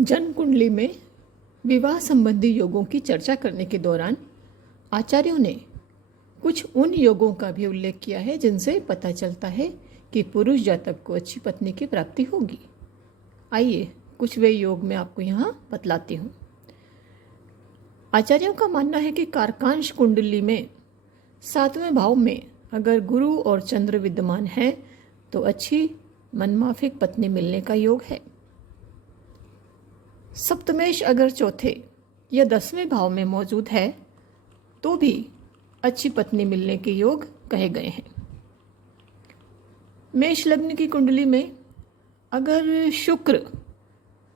जन्म कुंडली में विवाह संबंधी योगों की चर्चा करने के दौरान आचार्यों ने कुछ उन योगों का भी उल्लेख किया है जिनसे पता चलता है कि पुरुष जातक को अच्छी पत्नी की प्राप्ति होगी। आइए कुछ वे योग मैं आपको यहाँ बतलाती हूँ। आचार्यों का मानना है कि कारकांश कुंडली में 7वें भाव में अगर गुरु और चंद्र विद्यमान है तो अच्छी मनमाफिक पत्नी मिलने का योग है। सप्तमेश अगर चौथे या 10वें भाव में मौजूद है तो भी अच्छी पत्नी मिलने के योग कहे गए हैं। मेष लग्न की कुंडली में अगर शुक्र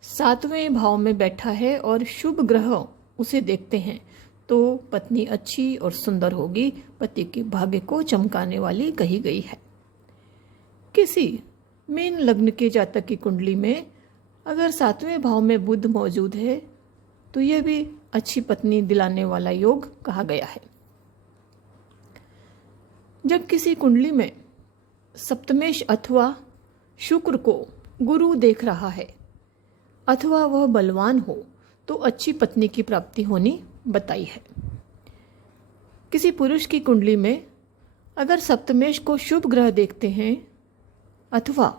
7वें भाव में बैठा है और शुभ ग्रह उसे देखते हैं तो पत्नी अच्छी और सुंदर होगी, पति के भाग्य को चमकाने वाली कही गई है। किसी मीन लग्न के जातक की कुंडली में अगर 7वें भाव में बुध मौजूद है तो यह भी अच्छी पत्नी दिलाने वाला योग कहा गया है। जब किसी कुंडली में सप्तमेश अथवा शुक्र को गुरु देख रहा है अथवा वह बलवान हो तो अच्छी पत्नी की प्राप्ति होनी बताई है। किसी पुरुष की कुंडली में अगर सप्तमेश को शुभ ग्रह देखते हैं अथवा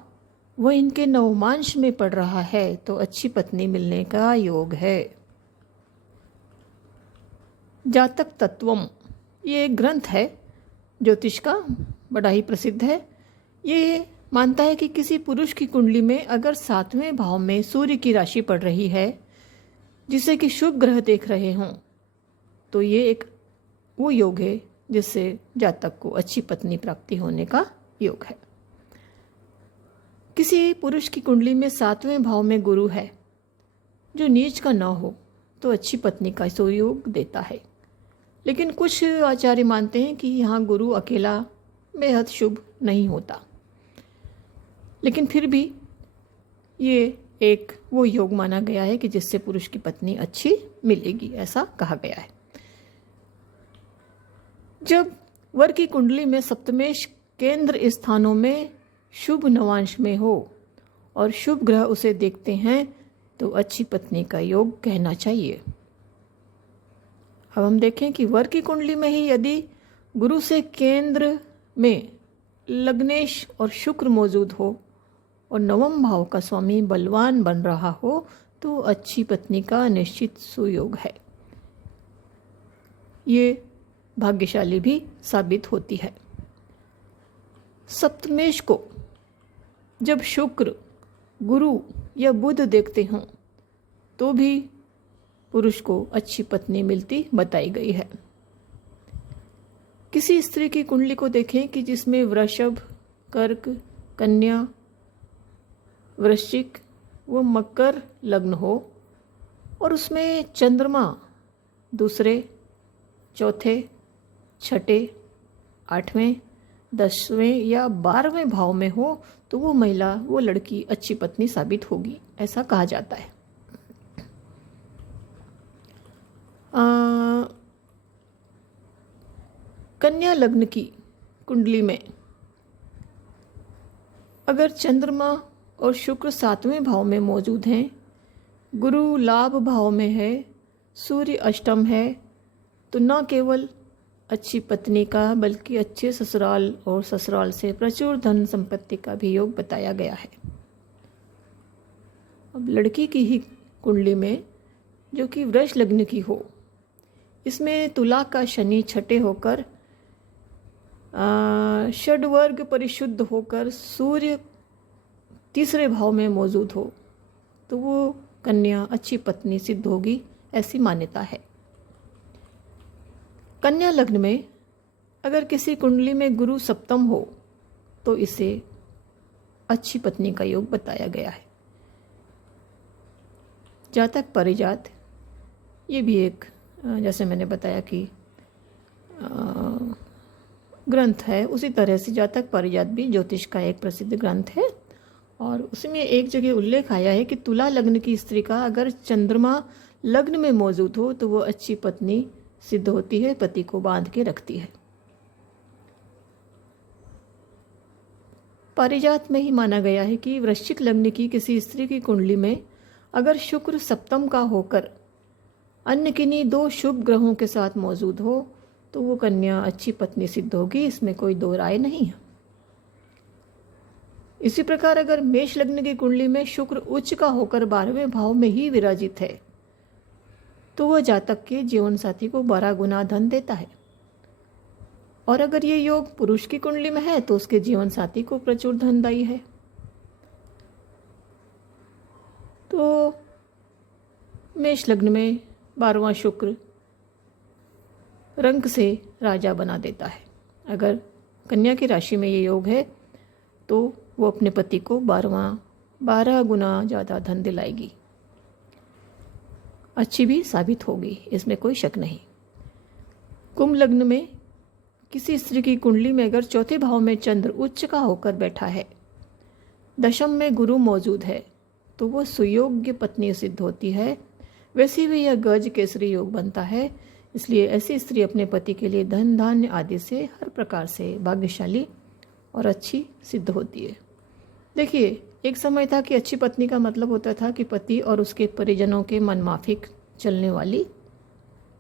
वह इनके नवमांश में पड़ रहा है तो अच्छी पत्नी मिलने का योग है। जातक तत्वम ये एक ग्रंथ है ज्योतिष का, बड़ा ही प्रसिद्ध है। ये मानता है कि किसी पुरुष की कुंडली में अगर 7वें भाव में सूर्य की राशि पड़ रही है जिसे कि शुभ ग्रह देख रहे हों तो ये एक वो योग है जिससे जातक को अच्छी पत्नी प्राप्ति होने का योग है। किसी पुरुष की कुंडली में 7वें भाव में गुरु है जो नीच का न हो तो अच्छी पत्नी का सुयोग देता है। लेकिन कुछ आचार्य मानते हैं कि यहाँ गुरु अकेला बेहद शुभ नहीं होता, लेकिन फिर भी ये एक वो योग माना गया है कि जिससे पुरुष की पत्नी अच्छी मिलेगी, ऐसा कहा गया है। जब वर की कुंडली में सप्तमेश केंद्र स्थानों में शुभ नवांश में हो और शुभ ग्रह उसे देखते हैं तो अच्छी पत्नी का योग कहना चाहिए। अब हम देखें कि वर की कुंडली में ही यदि गुरु से केंद्र में लग्नेश और शुक्र मौजूद हो और नवम भाव का स्वामी बलवान बन रहा हो तो अच्छी पत्नी का निश्चित सुयोग है। ये भाग्यशाली भी साबित होती है। सप्तमेश को जब शुक्र, गुरु या बुध देखते हों तो भी पुरुष को अच्छी पत्नी मिलती बताई गई है। किसी स्त्री की कुंडली को देखें कि जिसमें वृषभ, कर्क, कन्या, वृश्चिक व मकर लग्न हो और उसमें चंद्रमा दूसरे, चौथे, छठे, 8वें, 10वें या 12वें भाव में हो तो वो महिला, वो लड़की अच्छी पत्नी साबित होगी, ऐसा कहा जाता है। कन्या लग्न की कुंडली में अगर चंद्रमा और शुक्र 7वें भाव में मौजूद हैं, गुरु लाभ भाव में है, सूर्य अष्टम है तो न केवल अच्छी पत्नी का बल्कि अच्छे ससुराल और ससुराल से प्रचुर धन संपत्ति का भी योग बताया गया है। अब लड़की की ही कुंडली में जो कि वृष लग्न की हो, इसमें तुला का शनि छठे होकर षड्वर्ग परिशुद्ध होकर सूर्य 3रे भाव में मौजूद हो तो वो कन्या अच्छी पत्नी सिद्ध होगी, ऐसी मान्यता है। कन्या लग्न में अगर किसी कुंडली में गुरु सप्तम हो तो इसे अच्छी पत्नी का योग बताया गया है। जातक परिजात ये भी एक, जैसे मैंने बताया कि ग्रंथ है, उसी तरह से जातक परिजात भी ज्योतिष का एक प्रसिद्ध ग्रंथ है। और उसमें एक जगह उल्लेख आया है कि तुला लग्न की स्त्री का अगर चंद्रमा लग्न में मौजूद हो तो वो अच्छी पत्नी सिद्ध होती है, पति को बांध के रखती है। पारिजात में ही माना गया है कि वृश्चिक लग्न की किसी स्त्री की कुंडली में अगर शुक्र सप्तम का होकर अन्य किन्हीं 2 शुभ ग्रहों के साथ मौजूद हो तो वो कन्या अच्छी पत्नी सिद्ध होगी, इसमें कोई दो राय नहीं है। इसी प्रकार अगर मेष लग्न की कुंडली में शुक्र उच्च का होकर 12वें भाव में ही विराजित है तो वह जातक के जीवन साथी को 12 गुना धन देता है। और अगर ये योग पुरुष की कुंडली में है तो उसके जीवन साथी को प्रचुर धनदायी है। तो मेष लग्न में 12वां शुक्र रंक से राजा बना देता है। अगर कन्या की राशि में ये योग है तो वो अपने पति को 12 गुना ज़्यादा धन दिलाएगी, अच्छी भी साबित होगी, इसमें कोई शक नहीं। कुंभ लग्न में किसी स्त्री की कुंडली में अगर चौथे भाव में चंद्र उच्च का होकर बैठा है, दशम में गुरु मौजूद है तो वो सुयोग्य पत्नी सिद्ध होती है। वैसे भी यह गज केसरी योग बनता है, इसलिए ऐसी स्त्री अपने पति के लिए धन धान्य आदि से हर प्रकार से भाग्यशाली और अच्छी सिद्ध होती है। देखिए, एक समय था कि अच्छी पत्नी का मतलब होता था कि पति और उसके परिजनों के मनमाफिक चलने वाली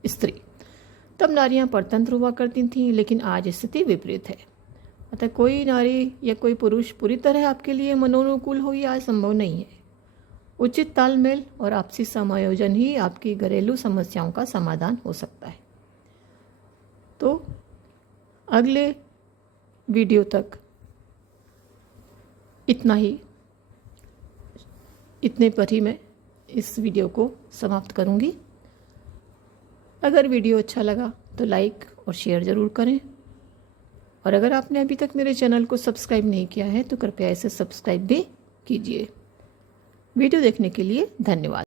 स्त्री। तब नारियां परतंत्र हुआ करती थीं, लेकिन आज स्थिति विपरीत है। अतः कोई नारी या कोई पुरुष पूरी तरह आपके लिए मनोनुकूल हो यह आज संभव नहीं है। उचित तालमेल और आपसी समायोजन ही आपकी घरेलू समस्याओं का समाधान हो सकता है। तो अगले वीडियो तक इतने पर ही मैं इस वीडियो को समाप्त करूंगी। अगर वीडियो अच्छा लगा तो लाइक और शेयर ज़रूर करें, और अगर आपने अभी तक मेरे चैनल को सब्सक्राइब नहीं किया है तो कृपया इसे सब्सक्राइब भी कीजिए। वीडियो देखने के लिए धन्यवाद।